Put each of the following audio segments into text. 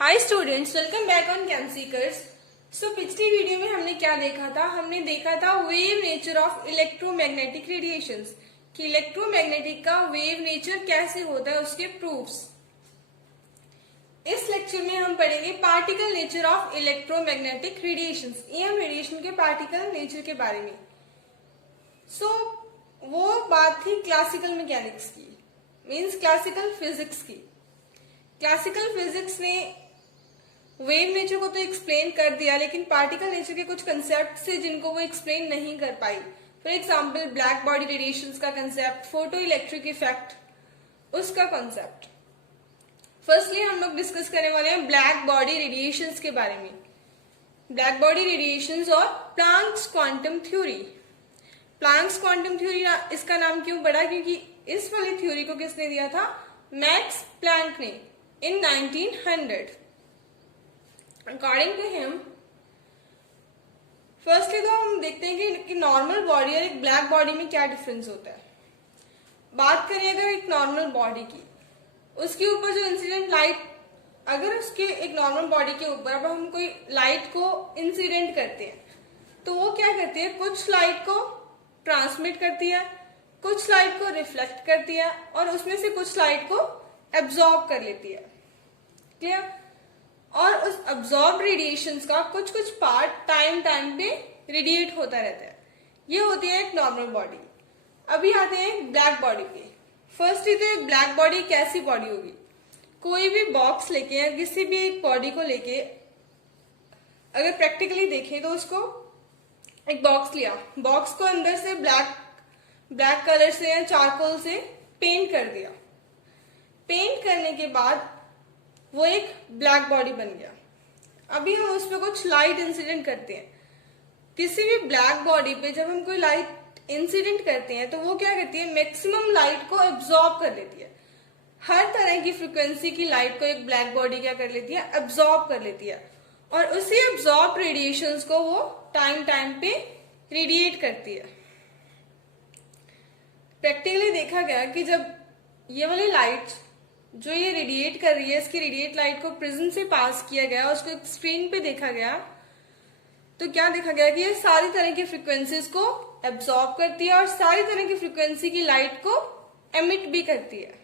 Hi students, welcome back on कैम्पसीकर्स। So पिछली video में हमने क्या देखा था? हमने देखा था wave nature of electromagnetic radiations, कि इलेक्ट्रोमैग्नेटिक का वेव नेचर कैसे होता है, उसके प्रूफ्स। इस लेक्चर में हम पढ़ेंगे particle nature of electromagnetic radiations, EM radiation के पार्टिकल नेचर के बारे में। सो वो बात थी क्लासिकल मैकेनिक्स की, मीन्स क्लासिकल फिजिक्स की। क्लासिकल फिजिक्स ने वेव नेचर को तो एक्सप्लेन कर दिया, लेकिन पार्टिकल नेचर के कुछ कंसेप्ट से जिनको वो एक्सप्लेन नहीं कर पाई। For example black body radiations का कंसेप्ट, फोटो इलेक्ट्रिक इफेक्ट, उसका कंसेप्ट। फर्स्टली हम लोग डिस्कस करने वाले हैं ब्लैक बॉडी रेडिएशंस के बारे में। ब्लैक बॉडी रेडिएशंस और Planck's quantum theory. Planck's quantum theory इसका नाम क्यों पड़ा? क्योंकि इस वाली थ्योरी को किसने दिया था? मैक्स प्लैंक ने इन 1900। अकॉर्डिंग टू हिम, फर्स्टली तो हम देखते हैं कि नॉर्मल बॉडी और एक ब्लैक बॉडी में क्या डिफरेंस होता है। बात करें अगर एक नॉर्मल बॉडी की, उसके ऊपर जो इंसिडेंट लाइट, अगर उसके एक नॉर्मल बॉडी के ऊपर अब हम कोई लाइट को इंसिडेंट करते हैं तो वो क्या करती है? कुछ लाइट को ट्रांसमिट करती है, कुछ लाइट को रिफ्लेक्ट करती है और उसमें से कुछ लाइट को एब्जॉर्ब कर लेती है। क्लियर? और उस अब्जॉर्ब रेडिएशंस का कुछ कुछ पार्ट टाइम पे रेडिएट होता रहता है। ये होती है एक नॉर्मल बॉडी। अभी आते हैं ब्लैक बॉडी पे। फर्स्टली तो एक ब्लैक बॉडी कैसी बॉडी होगी? कोई भी बॉक्स लेके या किसी भी एक बॉडी को लेके अगर प्रैक्टिकली देखें तो उसको एक बॉक्स लिया, बॉक्स को अंदर से ब्लैक कलर से या चारकोल से पेंट कर दिया। पेंट करने के बाद वो एक ब्लैक बॉडी बन गया। अभी हम उस पर कुछ लाइट इंसिडेंट करते हैं। किसी भी ब्लैक बॉडी पे जब हम कोई लाइट इंसिडेंट करते हैं तो वो क्या करती है? मैक्सिमम लाइट को एब्जॉर्ब कर लेती है। हर तरह की फ्रिक्वेंसी की लाइट को एक ब्लैक बॉडी क्या कर लेती है? एब्जॉर्ब कर लेती है और उसी एब्जॉर्ब रेडिएशंस को वो टाइम पे रेडिएट करती है। प्रैक्टिकली देखा गया कि जब ये वाली लाइट जो ये रेडिएट कर रही है, इसकी रेडिएट लाइट को प्रिज्म से पास किया गया, उसको स्क्रीन पे देखा गया, तो क्या देखा गया कि ये सारी तरह की फ्रीक्वेंसीज को एब्जॉर्ब करती है और सारी तरह की फ्रीक्वेंसी की लाइट को एमिट भी करती है।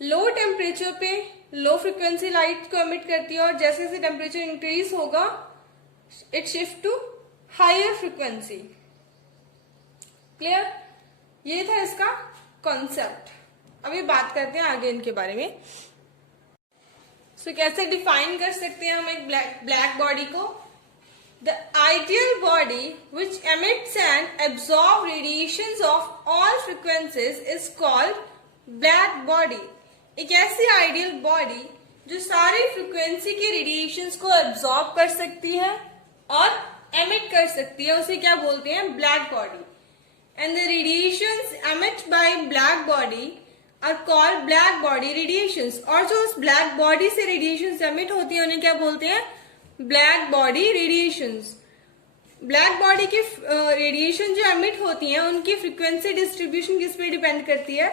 लो टेम्परेचर पे लो फ्रीक्वेंसी लाइट को एमिट करती है और जैसे जैसे टेम्परेचर इंक्रीज होगा it shift to higher frequency. Clear? ये था इसका कॉन्सेप्ट। अभी बात करते हैं आगे इनके बारे में। सो कैसे डिफाइन कर सकते हैं हम एक ब्लैक बॉडी को? The ideal body which emits and absorb radiations of all frequencies is called black body. एक ऐसी आइडियल बॉडी जो सारी फ्रीक्वेंसी के रेडिएशंस को एब्जॉर्ब कर सकती है और एमिट कर सकती है, उसे क्या बोलते हैं? Black body. And the radiations emit by black body are called black body radiations. और जो उस ब्लैक बॉडी से रेडिएशंस एमिट होती है उन्हें क्या बोलते हैं? Black body radiations. Black body की रेडिएशन जो एमिट होती हैं उनकी फ्रीक्वेंसी डिस्ट्रीब्यूशन किस पे डिपेंड करती है?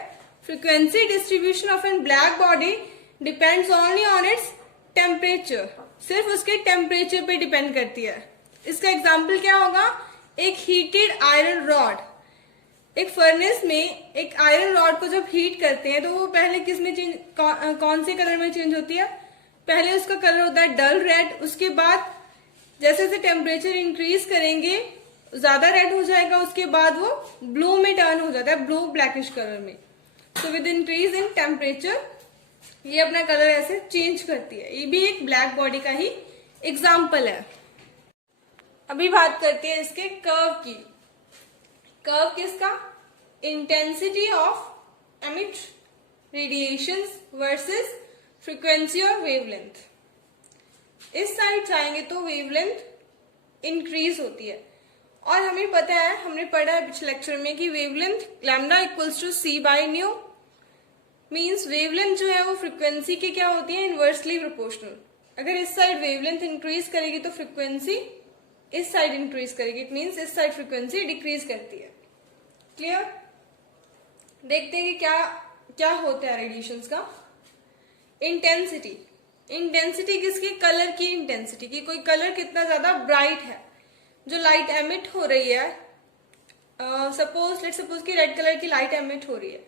Frequency distribution of an black body depends only on its temperature. सिर्फ उसके टेम्परेचर पे डिपेंड करती है। इसका एग्जाम्पल क्या होगा? एक हीटेड आयरन रॉड। एक फर्नेस में एक आयरन रॉड को जब हीट करते हैं तो वो पहले किस में चेंज, कौन से कलर में चेंज होती है? पहले उसका कलर होता है डल रेड। उसके बाद जैसे जैसे टेम्परेचर इंक्रीज करेंगे ज्यादा रेड हो जाएगा, उसके बाद वो ब्लू में टर्न हो जाता है, ब्लू ब्लैकिश कलर में। तो विद इंक्रीज इन टेम्परेचर ये अपना कलर ऐसे चेंज करती है। ये भी एक ब्लैक बॉडी का ही एग्जाम्पल है। अभी बात करते हैं इसके कर्व की। कर्व किसका? Intensity of emit radiations versus frequency और वेवलेंथ। इस साइड जाएंगे तो वेवलेंथ इंक्रीज होती है और हमें पता है, हमने पढ़ा है पिछले लेक्चर में कि wavelength lambda equals to c by nu. Means wavelength जो है वो फ्रीक्वेंसी की क्या होती है? Inversely proportional. अगर इस साइड वेवलेंथ इंक्रीज करेगी तो फ्रीक्वेंसी इस साइड इंक्रीज करेगी। इट मीन्स इस साइड फ्रीक्वेंसी डिक्रीज करती है। क्लियर? देखते हैं कि क्या क्या होता है रेडिएशंस का। इंटेंसिटी, इंटेंसिटी किसकी, कलर की इंटेंसिटी की, कोई कलर कितना ज्यादा ब्राइट है, जो लाइट एमिट हो रही है, सपोज कि रेड कलर की लाइट एमिट हो रही है,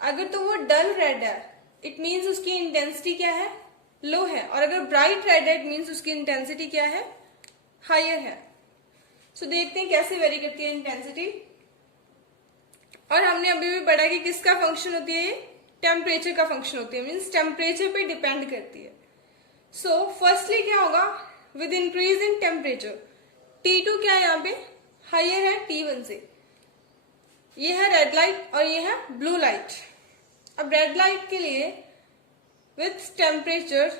अगर तो वो डल रेड है इट मीन्स उसकी इंटेंसिटी क्या है, लो है, और अगर ब्राइट रेड है इट मीन्स उसकी इंटेंसिटी क्या है, हायर है। सो देखते हैं कैसे वेरी करती है इंटेंसिटी। और हमने अभी भी पढ़ा कि किसका फंक्शन होती है, ये टेम्परेचर का फंक्शन होती है, मीन्स टेम्परेचर पे डिपेंड करती है। सो फर्स्टली क्या होगा, with increase in temperature, T2 क्या है यहाँ पे, हायर है T1 से, ये है रेड लाइट और ये है ब्लू लाइट। अब रेड लाइट के लिए विथ टेम्परेचर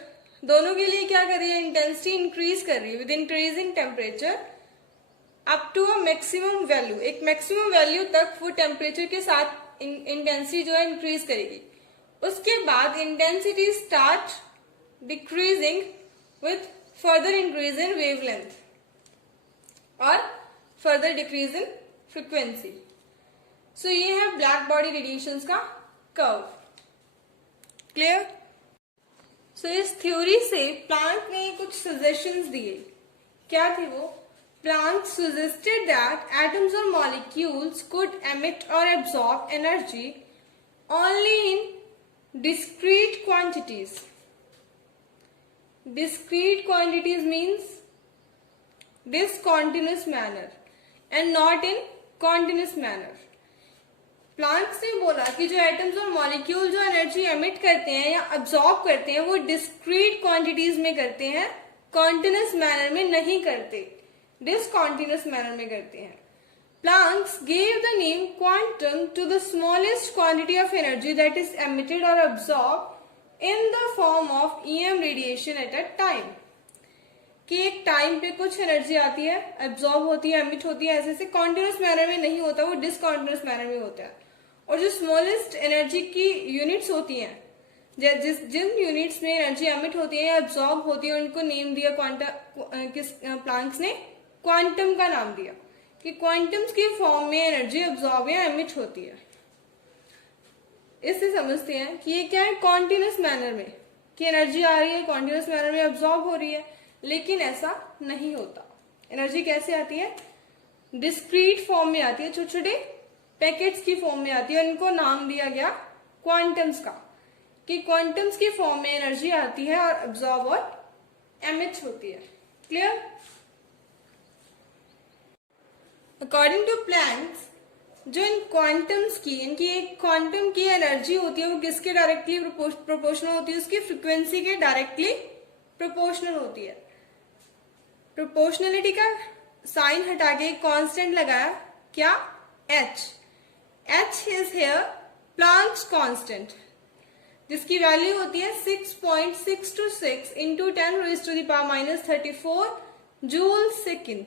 दोनों के लिए क्या कर रही है, इंटेंसिटी इंक्रीज कर रही है with increasing temperature up to a maximum value, एक मैक्सिमम वैल्यू तक वो टेम्परेचर के साथ इंटेंसिटी जो है इंक्रीज करेगी। उसके बाद intensity start decreasing with further increase in wavelength और फर्दर डिक्रीज इन फ्रीक्वेंसी। सो ये है ब्लैक बॉडी रेडिएशंस का कर्व। क्लियर? सो इस थ्योरी से प्लांक ने कुछ सजेशंस दिए। क्या थे वो? Planck suggested that atoms or molecules could emit or absorb energy only in discrete quantities. Discrete quantities means discontinuous manner and not in continuous manner. Planck's ने बोला कि जो एटम्स और मॉलिक्यूल जो एनर्जी एमिट करते हैं या अब्सॉर्ब करते हैं वो डिस्क्रीट क्वांटिटीज में करते हैं, कॉन्टिन्यूस मैनर में नहीं करते, डिसकॉन्टिन्यूस मैनर में करते हैं। Planck's gave the name quantum to the smallest quantity of energy that is emitted और absorb in the form of EM radiation at a time, कि एक टाइम पे कुछ एनर्जी आती है, एब्सॉर्ब होती है, एमिट होती है, ऐसे कॉन्टिन्यूस मैनर में नहीं होता, वो डिसकॉन्टिन्यूस मैनर में होता है। और जो स्मॉलेस्ट एनर्जी की यूनिट्स होती हैं, जिन यूनिट्स में एनर्जी एमिट होती है या एब्सॉर्ब होती है, उनको नेम दिया प्लांक्स ने क्वांटम का नाम दिया, कि क्वांटम्स की फॉर्म में एनर्जी एब्सॉर्ब या एमिट होती है। इससे समझते हैं कि ये क्या है, कॉन्टिन्यूस मैनर में, कि एनर्जी आ रही है कॉन्टिन्यूस मैनर में एब्सॉर्ब हो रही है, लेकिन ऐसा नहीं होता। एनर्जी कैसे आती है, डिस्क्रीट फॉर्म में आती है, छोटे छोटे पैकेट्स की फॉर्म में आती है, उनको नाम दिया गया क्वांटम्स का, कि क्वांटम्स की फॉर्म में एनर्जी आती है और एब्सॉर्ब और एमिट होती है। क्लियर? अकॉर्डिंग टू प्लैंक्स, जो इन क्वांटम्स की, इनकी एक क्वांटम की एनर्जी होती है वो किसके डायरेक्टली प्रोपोर्शनल होती है, उसकी फ्रीक्वेंसी के डायरेक्टली प्रोपोर्शनल होती है। प्रोपोर्शनलिटी का साइन हटा के एक कांस्टेंट लगाया, क्या, h is here Planck's constant, जिसकी वैल्यू होती है 6.626 इंटू 10⁻⁻34 जूल सेकेंड।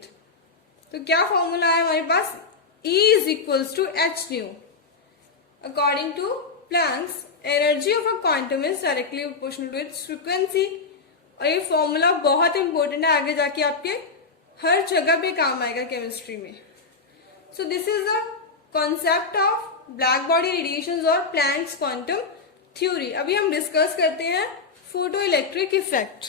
तो क्या फॉर्मूला है हमारे पास, E is equals to h nu। According to Planck's, energy of a quantum is directly proportional to its frequency. और ये फॉर्मूला बहुत इंपॉर्टेंट है, आगे जाके आपके हर जगह पे काम आएगा केमिस्ट्री में। So this is the concept of black body radiations और प्लैंक्स क्वांटम थ्योरी। अभी हम डिस्कस करते हैं फोटो इलेक्ट्रिक इफेक्ट।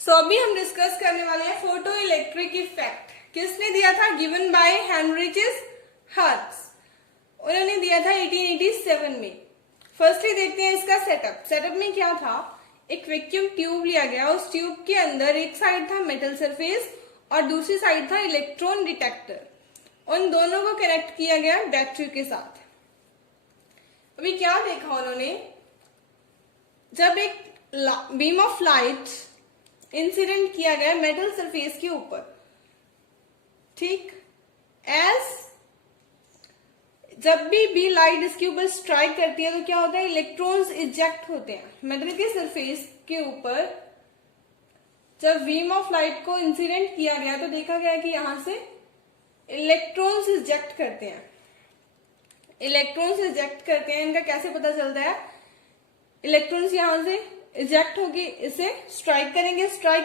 सो अभी हम डिस्कस करने वाले हैं फोटो इलेक्ट्रिक इफेक्ट। किसने दिया था, गिवन बाय हेनरिचेस हर्ट्ज, उन्होंने दिया था 1887 में। फर्स्टली देखते हैं इसका सेटअप। सेटअप में क्या था, एक वैक्यूम ट्यूब लिया गया, उस ट्यूब के अंदर एक साइड था मेटल सरफेस और दूसरी साइड था इलेक्ट्रॉन डिटेक्टर। उन दोनों को कनेक्ट किया गया बैटरी के साथ। अभी क्या देखा उन्होंने, जब एक बीम ऑफ लाइट इंसिडेंट किया गया मेटल सरफेस के ऊपर, ठीक, जब भी लाइट इसके ऊपर स्ट्राइक करती है तो क्या होता है, इलेक्ट्रॉन्स इजेक्ट होते हैं मेटल के सरफेस के ऊपर। जब बीम ऑफ लाइट को इंसिडेंट किया गया तो देखा गया कि यहां से इलेक्ट्रॉन्स इजेक्ट करते हैं। इलेक्ट्रॉन्स इजेक्ट करते हैं, इनका कैसे पता चलता है, इलेक्ट्रॉन्स यहां से इजेक्ट होगी, इसे स्ट्राइक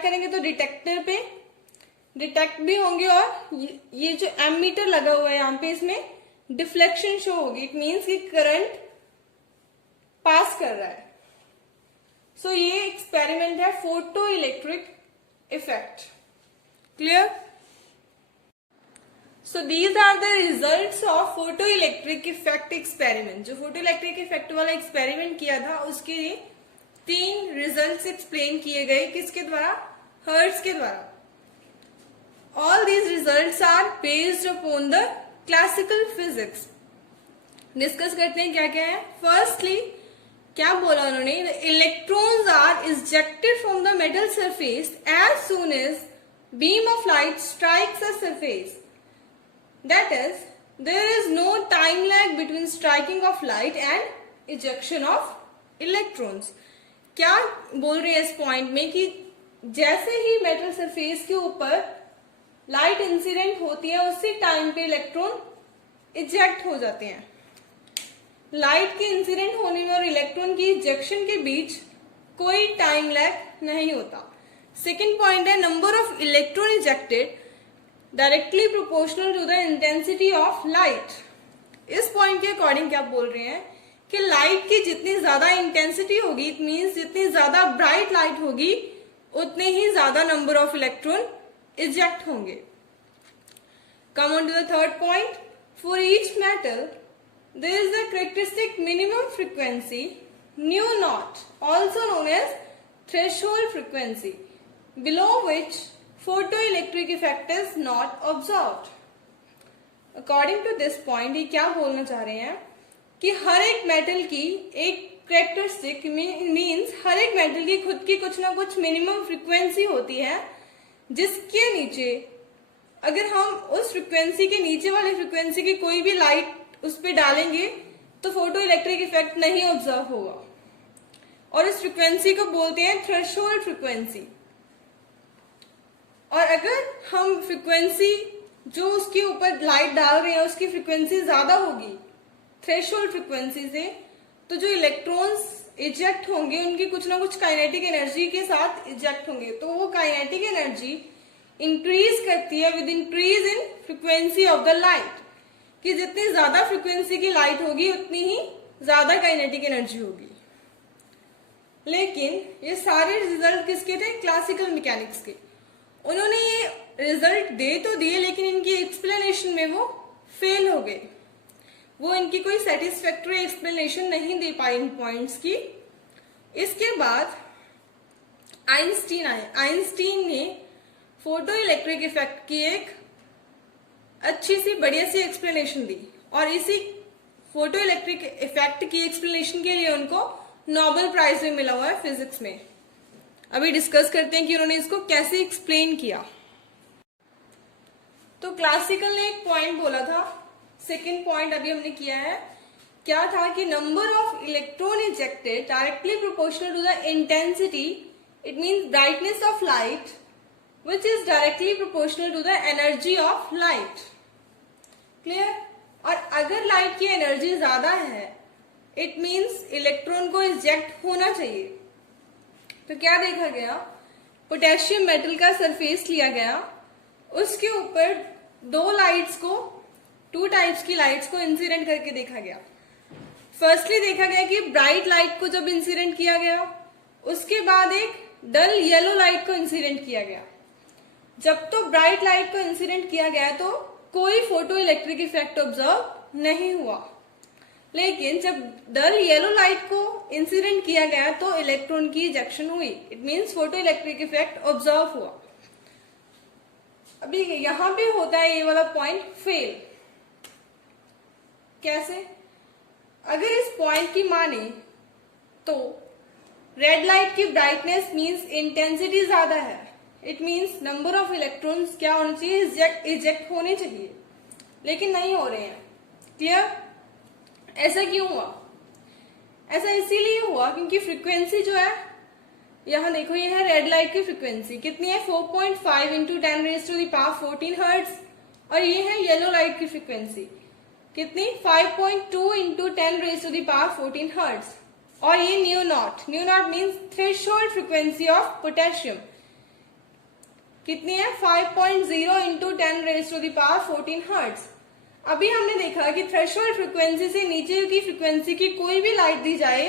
करेंगे तो डिटेक्टर पे डिटेक्ट भी होंगे और ये जो एमीटर लगा हुआ है यहाँ पे, इसमें डिफ्लेक्शन शो होगी। इट मीन्स कि करंट पास कर रहा है। सो ये एक्सपेरिमेंट है photo electric effect. Clear? So these are the results of photo electric effect experiment. जो फोटो इलेक्ट्रिक इफेक्ट वाला एक्सपेरिमेंट किया था उसके 3 रिजल्ट्स एक्सप्लेन किए गए। किसके द्वारा? हर्ट्ज के द्वारा। All these results are based upon the classical physics. Discuss करते हैं क्या क्या है। फर्स्टली क्या बोला उन्होंने? Electrons are ejected from the metal surface as soon as beam of light strikes a surface. That is there is no time lag between striking of light and ejection of electrons. क्या बोल रहे हैं इस point में कि जैसे ही metal surface के ऊपर लाइट इंसिडेंट होती है उसी टाइम पे इलेक्ट्रॉन इजेक्ट हो जाते हैं। लाइट के इंसिडेंट होने में और इलेक्ट्रॉन की इजेक्शन के बीच कोई टाइम लैग नहीं होता। सेकेंड पॉइंट है number of electron ejected directly proportional to the intensity of light. इस पॉइंट के अकॉर्डिंग क्या बोल रहे हैं कि लाइट की जितनी ज्यादा इंटेंसिटी होगी, इट मीन्स जितनी ज्यादा ब्राइट लाइट होगी उतने ही ज्यादा नंबर ऑफ इलेक्ट्रॉन इजेक्ट होंगे। Come on to the third point. For each metal there is a characteristic minimum frequency nu naught, also known as threshold frequency, below which photoelectric effect is not observed. According to this point, ये क्या बोलना चाह रहे हैं कि हर एक metal की एक कैरेक्टरिस्टिक मीन्स हर एक मेटल की खुद की कुछ ना कुछ मिनिमम फ्रीक्वेंसी होती है, जिसके नीचे अगर हम उस फ्रीक्वेंसी के नीचे वाली फ्रीक्वेंसी की कोई भी लाइट उस पे डालेंगे तो फोटो इलेक्ट्रिक इफेक्ट नहीं ऑब्जर्व होगा, और इस फ्रीक्वेंसी को बोलते हैं थ्रेशोल्ड फ्रीक्वेंसी। और अगर हम फ्रीक्वेंसी जो उसके ऊपर लाइट डाल रहे हैं उसकी फ्रीक्वेंसी ज्यादा होगी थ्रेशोल्ड फ्रीक्वेंसी से, तो जो इलेक्ट्रॉन्स इजेक्ट होंगे उनकी कुछ ना कुछ काइनेटिक एनर्जी के साथ इजेक्ट होंगे, तो वो काइनेटिक एनर्जी इंक्रीज करती है with increase in frequency of the light, कि जितनी ज्यादा फ्रीक्वेंसी की लाइट होगी उतनी ही ज्यादा काइनेटिक एनर्जी होगी। लेकिन ये सारे रिजल्ट किसके थे? क्लासिकल मैकेनिक्स के। उन्होंने ये रिजल्ट दे तो दिए लेकिन इनकी एक्सप्लेनेशन में वो फेल हो गए। वो इनकी कोई सेटिस्फैक्टरी एक्सप्लेनेशन नहीं दे पाए इन पॉइंट्स की। इसके बाद आइंस्टीन आए। आइंस्टीन ने फोटो इलेक्ट्रिक इफेक्ट की एक अच्छी सी बढ़िया सी एक्सप्लेनेशन दी, और इसी फोटो इलेक्ट्रिक इफेक्ट की एक्सप्लेनेशन के लिए उनको नोबेल प्राइज भी मिला हुआ है फिजिक्स में। अभी डिस्कस करते हैं कि उन्होंने इसको कैसे एक्सप्लेन किया। तो क्लासिकल ने एक पॉइंट बोला था, सेकंड पॉइंट अभी हमने किया है, क्या था कि number of electron ejected directly proportional to the intensity, it means brightness of light, which is directly proportional to the energy of light. Clear? और अगर लाइट की एनर्जी ज्यादा है इट मीन्स इलेक्ट्रॉन को इजेक्ट होना चाहिए। तो क्या देखा गया? पोटेशियम मेटल का सरफेस लिया गया, उसके ऊपर टू टाइप्स की लाइट्स को इंसिडेंट करके देखा गया। फर्स्टली देखा गया कि ब्राइट लाइट को जब इंसिडेंट किया गया, उसके बाद एक डल येलो लाइट को इंसिडेंट किया गया। जब तो ब्राइट लाइट को इंसिडेंट किया गया तो कोई फोटो इलेक्ट्रिक इफेक्ट ऑब्जर्व नहीं हुआ, लेकिन जब डल येलो लाइट को इंसिडेंट किया गया तो इलेक्ट्रॉन की इजेक्शन हुई, it means photo electric effect observe हुआ। अभी यहां पे होता है ये वाला पॉइंट फेल। कैसे? अगर इस पॉइंट की माने तो रेड लाइट की ब्राइटनेस मीन्स इंटेंसिटी ज्यादा है, it means number of electrons क्या होने चाहिए? इजेक्ट होने चाहिए, लेकिन नहीं हो रहे हैं। क्लियर? ऐसा क्यों हुआ? ऐसा इसीलिए हुआ क्योंकि फ्रीक्वेंसी जो है, यहां देखो ये है रेड लाइट की फ्रीक्वेंसी कितनी है? 4.5 इंटू 10⁻14 हर्ट्ज, और ये है येलो लाइट की फ्रीक्वेंसी कितनी? 5.2 इंटू 10⁻14 हर्ट्ज, और ये new not means threshold frequency of potassium कितनी है? 5.0 इंटू 10⁻14 हर्ट्ज। अभी हमने देखा कि थ्रेशोल्ड फ्रीक्वेंसी से नीचे की फ्रीक्वेंसी की कोई भी लाइट दी जाए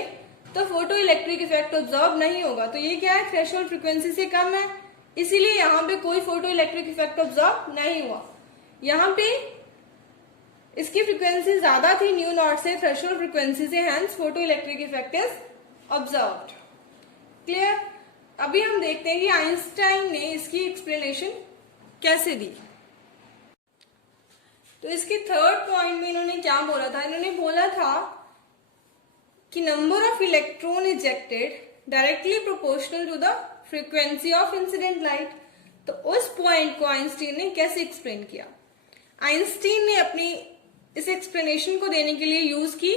तो फोटो इलेक्ट्रिक इफेक्ट ऑब्जर्व नहीं होगा। तो ये क्या है, थ्रेशोल्ड फ्रीक्वेंसी से कम है, इसीलिए यहाँ पे कोई फोटो इलेक्ट्रिक इफेक्ट ऑब्जर्व नहीं हुआ। यहाँ पे इसकी फ्रीक्वेंसी ज्यादा थी न्यू नॉट से, थ्रेशोल्ड फ्रीक्वेंसी से, hence photo electric effect is observed. Clear. अभी हम देखते हैं कि आइंस्टाइन ने इसकी एक्सप्लेनेशन कैसे दी। तो इसके थर्ड पॉइंट में इन्होंने क्या बोला था, इन्होंने बोला था कि number of electron ejected directly proportional to the frequency of incident light. तो उस पॉइंट को आइंस्टीन ने कैसे एक्सप्लेन किया। आइंस्टीन ने अपनी इस एक्सप्लेनेशन को देने के लिए यूज की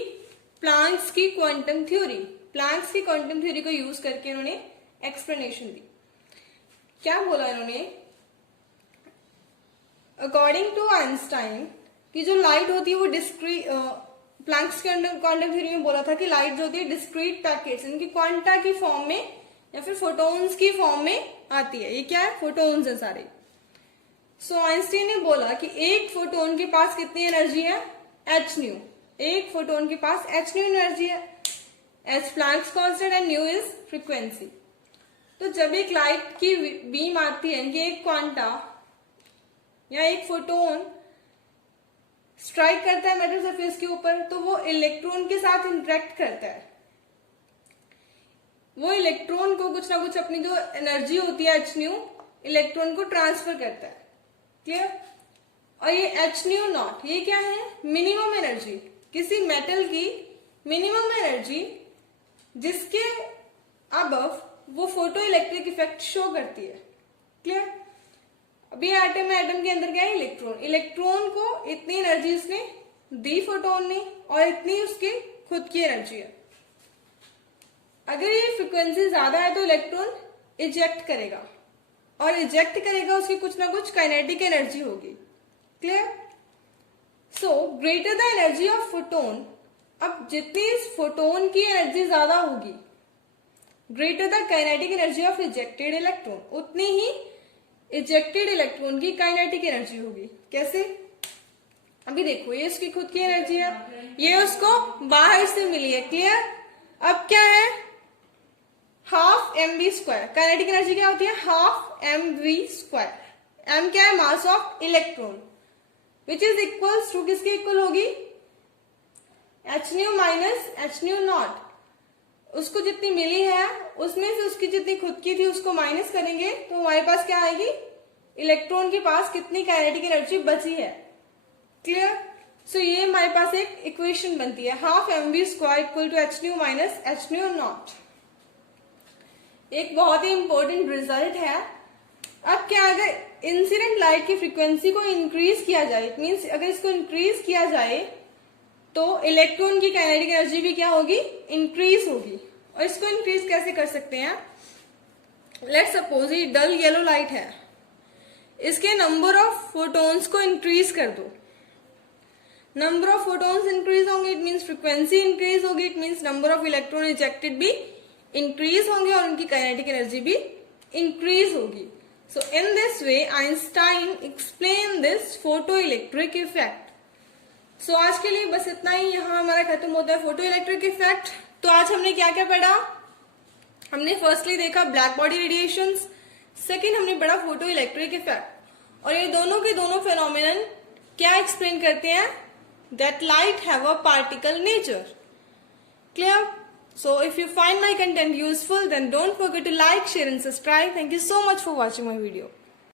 प्लैंक्स की क्वांटम थ्योरी। प्लैंक्स की क्वांटम थ्योरी को यूज करके इन्होंने एक्सप्लेनेशन दी। क्या बोला इन्होंने, अकॉर्डिंग टू आइंस्टाइन कि जो लाइट होती है वो डिस्क्रीट, प्लैंक्स के क्वांटम थ्योरी में बोला था कि लाइट जो होती है डिस्क्रीट पैकेट्स, इनकी क्वांटा की फॉर्म में या फिर फोटोन्स की फॉर्म में आती है। ये क्या है, फोटोन्स है सारे। सो आइंस्टीन ने बोला कि एक फोटोन के पास कितनी एनर्जी है, एच न्यू। एक फोटोन के पास एच न्यू एनर्जी है, H Planck's constant and new is frequency. तो जब एक लाइट की बीम आती है, इनकी एक क्वांटा या एक फोटोन स्ट्राइक करता है मेटल सरफेस के ऊपर, तो वो इलेक्ट्रॉन के साथ इंटरेक्ट करता है। वो इलेक्ट्रॉन को कुछ ना कुछ अपनी जो एनर्जी होती है एच न्यू, इलेक्ट्रॉन को ट्रांसफर करता है। क्लियर। और ये एच न्यू नॉट, ये क्या है, मिनिमम एनर्जी, किसी मेटल की मिनिमम एनर्जी जिसके अबव वो फोटो इलेक्ट्रिक इफेक्ट शो करती है। क्लियर। अभी एटम है, एटम के अंदर क्या है, इलेक्ट्रॉन। इलेक्ट्रॉन को इतनी एनर्जी उसने दी फोटोन ने, और इतनी उसकी खुद की एनर्जी है। अगर ये फ्रीक्वेंसी ज्यादा है तो इलेक्ट्रॉन इजेक्ट करेगा, और इजेक्ट करेगा उसकी कुछ ना कुछ काइनेटिक एनर्जी होगी। Clear. So greater the energy of photon, अब जितनी इस फोटोन की एनर्जी ज्यादा होगी, greater the kinetic energy of ejected electron, उतनी ही इजेक्टेड इलेक्ट्रॉन की काइनेटिक एनर्जी होगी। कैसे, अभी देखो ये उसकी खुद की एनर्जी है, ये उसको बाहर से मिली है। क्लियर। अब क्या है, half m v square. Kinetic energy क्या होती है, half m v square. M क्या है, mass of electron, which is equals to, किसके इक्वल होगी, h nu minus h nu naught. उसको जितनी मिली है उसमें से उसकी जितनी खुद की थी उसको माइनस करेंगे तो हमारे पास क्या आएगी, इलेक्ट्रॉन के पास कितनी काइनेटिक एनर्जी बची है। क्लियर। सो ये हमारे पास एक इक्वेशन बनती है, half m v square equal to h nu minus h nu naught. एक बहुत ही इंपॉर्टेंट रिजल्ट है। अब क्या, अगर इंसिडेंट लाइट की फ्रीक्वेंसी को इंक्रीज किया जाए, इट मीन्स अगर इसको इंक्रीज किया जाए तो इलेक्ट्रॉन की काइनेटिक एनर्जी भी क्या होगी, इंक्रीज होगी। और इसको इंक्रीज कैसे कर सकते हैं, लेट्स सपोज ये डल येलो लाइट है, इसके नंबर ऑफ फोटोन्स को इंक्रीज कर दो। नंबर ऑफ फोटोन्स इंक्रीज होंगे, इट मीन्स फ्रीक्वेंसी इंक्रीज होगी, it means number of electron ejected भी इंक्रीज होंगे और उनकी काइनेटिक एनर्जी भी इंक्रीज होगी। So in this way Einstein explain this photo electric effect. सो आज के लिए बस इतना ही, यहाँ हमारा खत्म होता है फोटो इलेक्ट्रिक इफेक्ट। तो आज हमने क्या क्या पढ़ा, हमने फर्स्टली देखा ब्लैक बॉडी रेडिएशंस, सेकंड हमने पढ़ा फोटो इलेक्ट्रिक इफेक्ट। और ये दोनों के दोनों फेनोमेनन क्या एक्सप्लेन करते हैं, that light have a particle nature. Clear. So if you find my content useful then don't forget to like, share and subscribe. Thank you so much for watching my video.